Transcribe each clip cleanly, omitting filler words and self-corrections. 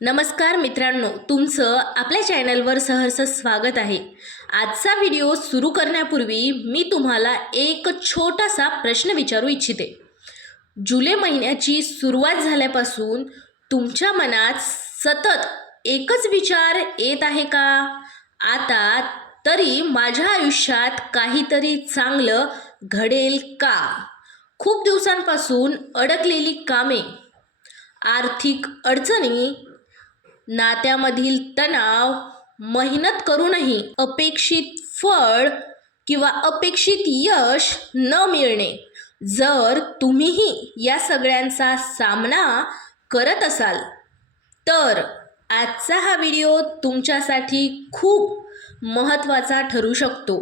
नमस्कार मित्रांनो, तुमचं आपल्या चॅनलवर सहर्ष स्वागत आहे। आजचा व्हिडिओ सुरू करण्यापूर्वी मी तुम्हाला एक छोटासा प्रश्न विचारू इच्छिते। जुलै महिन्याची सुरुवात झाल्यापासून तुमच्या मनात सतत एकच विचार येत आहे का? आता तरी माझ्या आयुष्यात काहीतरी चांगलं घडेल का? खूप दिवसांपासून अडकलेली कामे, आर्थिक अडचणी, नात्यामधील तणाव, मेहनत करूनही अपेक्षित फळ किंवा अपेक्षित यश न मिळणे। जर तुम्हीही या सगळ्यांचा सामना करत असाल तर आजचा हा व्हिडिओ तुमच्यासाठी खूप महत्त्वाचा ठरू शकतो।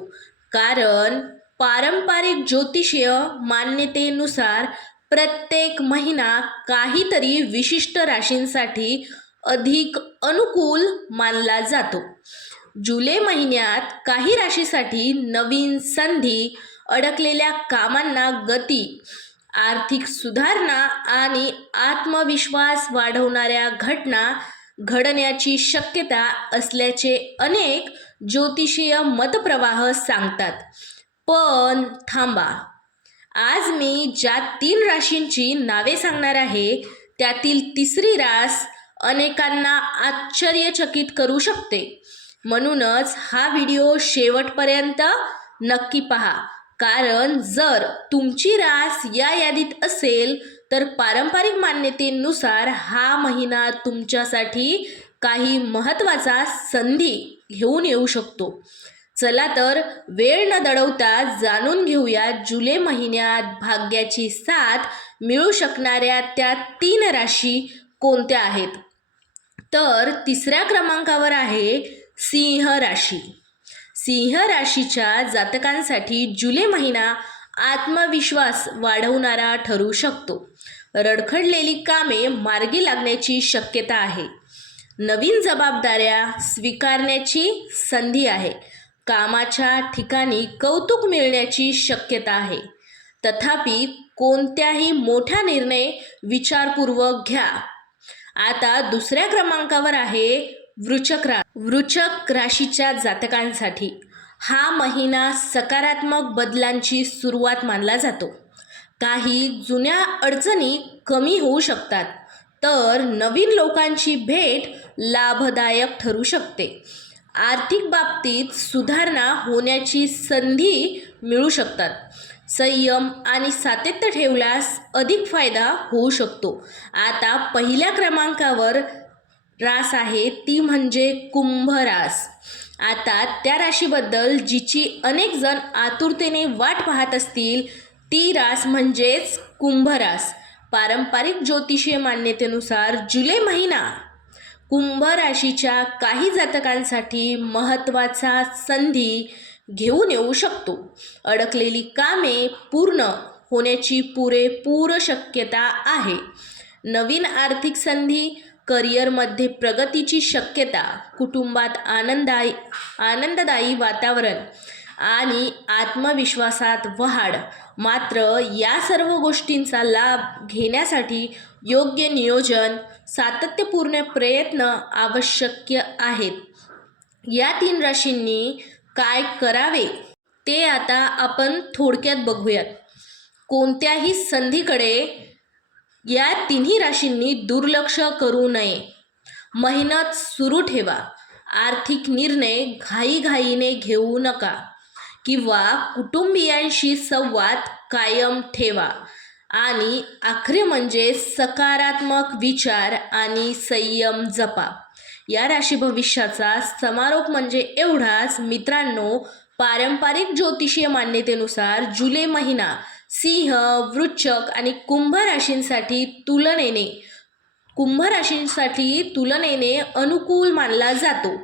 कारण पारंपरिक ज्योतिषीय मान्यतेनुसार प्रत्येक महिना काहीतरी विशिष्ट राशींसाठी अधिक अनुकूल मानला जातो। जुलै महिन्यात काही राशीसाठी नवीन संधी, अडकलेल्या कामांना गती, आर्थिक सुधारणा आणि आत्मविश्वास वाढवणाऱ्या घटना घडण्याची शक्यता असल्याचे अनेक ज्योतिषीय मतप्रवाह सांगतात। पण थांबा, आज मी ज्या 3 राशींची नावे सांगणार आहे त्यातील तिसरी रास अनेकांना आश्चर्यचकित करू शकते। म्हणूनच हा व्हिडिओ शेवटपर्यंत नक्की पहा, कारण जर तुमची रास या यादीत असेल तर पारंपरिक मान्यतेनुसार हा महिना तुमच्यासाठी काही महत्त्वाचा संधी घेऊन येऊ शकतो। चला तर वेळ न दवडता जाणून घेऊया जुलै महिन्यात भाग्याची साथ मिळू शकणाऱ्या त्या 3 राशी कोणत्या आहेत। तर तिसऱ्या क्रमांकावर आहे सिंह राशी। सिंह राशीच्या जातकांसाठी जुलै महिना आत्मविश्वास वाढवणारा ठरू शकतो। रखडलेली कामे मार्गी लागण्याची शक्यता आहे। नवीन जबाबदाऱ्या स्वीकारण्याची संधी आहे। कामाच्या ठिकाणी कौतुक मिळण्याची शक्यता आहे। तथापि कोणत्याही मोठा निर्णय विचारपूर्वक घ्या। आता दुसऱ्या क्रमांकावर आहे वृश्चिक राशीच्या जातकांसाठी हा महिना सकारात्मक बदलांची सुरुवात मानला जातो। काही जुन्या अडचणी कमी होऊ शकतात, तर नवीन लोकांची भेट लाभदायक ठरू शकते। आर्थिक बाबतीत सुधारणा होण्याची संधी मिळू शकतात। संयम आणि सातत्य ठेवल्यास अधिक फायदा होऊ शकतो। आता पहिल्या क्रमांकावर रास आहे ती म्हणजे कुंभ रास। आता त्या राशीबद्दल जिची अनेक जण आतुरतेने वाट पाहत असतील ती रास म्हणजेच कुंभ रास। पारंपरिक ज्योतिषीय मान्यतेनुसार जुलै महिना कुंभ राशीच्या काही जातकांसाठी महत्त्वाचा संधी घेऊन येऊ शकतो। अडकलेली कामे पूर्ण होण्याची पुरेपूर शक्यता आहे। नवीन आर्थिक संधी, करिअरमध्ये प्रगतीची शक्यता, कुटुंबात आनंददायी वातावरण आणि आत्मविश्वासात वाढ। मात्र या सर्व गोष्टींचा लाभ घेण्यासाठी योग्य नियोजन, सातत्यपूर्ण प्रयत्न आवश्यक आहेत। या 3 राशींनी काय करावे ते आता आपण थोडक्यात बघूयात। कोणत्याही संधीकडे या 3 राशींनी दुर्लक्ष करू नये। मेहनत सुरू ठेवा। आर्थिक निर्णय घाईघाईने घेऊ नका किंवा कुटुंबियांशी संवाद कायम ठेवा। आणि आखरे म्हणजे सकारात्मक विचार आणि संयम जपा। या राशी भविष्याचा समारोप म्हणजे एवढाच मित्रांनो, पारंपरिक ज्योतिषीय मान्यतेनुसार जुलै महिना सिंह, वृश्चिक आणि कुंभ राशींसाठी तुलनेने अनुकूल मानला जातो।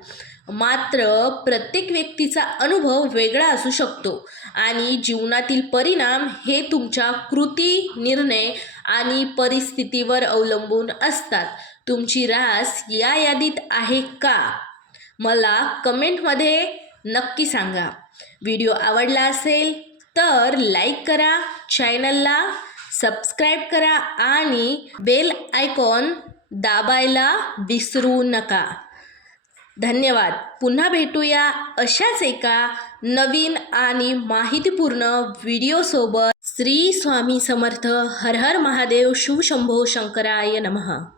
मात्र प्रत्येक व्यक्तीचा अनुभव वेगळा असू शकतो आणि जीवनातील परिणाम हे तुमच्या कृती, निर्णय आणि परिस्थितीवर अवलंबून असतात। तुमची रास या यादीत आहे का? मला कमेंटमध्ये नक्की सांगा। व्हिडिओ आवडला असेल तर लाईक करा, चॅनलला सबस्क्राईब करा आणि बेल आयकॉन दाबायला विसरू नका. धन्यवाद. पुन्हा भेटूया अशाच एका नवीन आणि माहितीपूर्ण व्हिडिओसोबत. श्री स्वामी समर्थ. हर हर महादेव. शिव शंभो शंकराय नमः.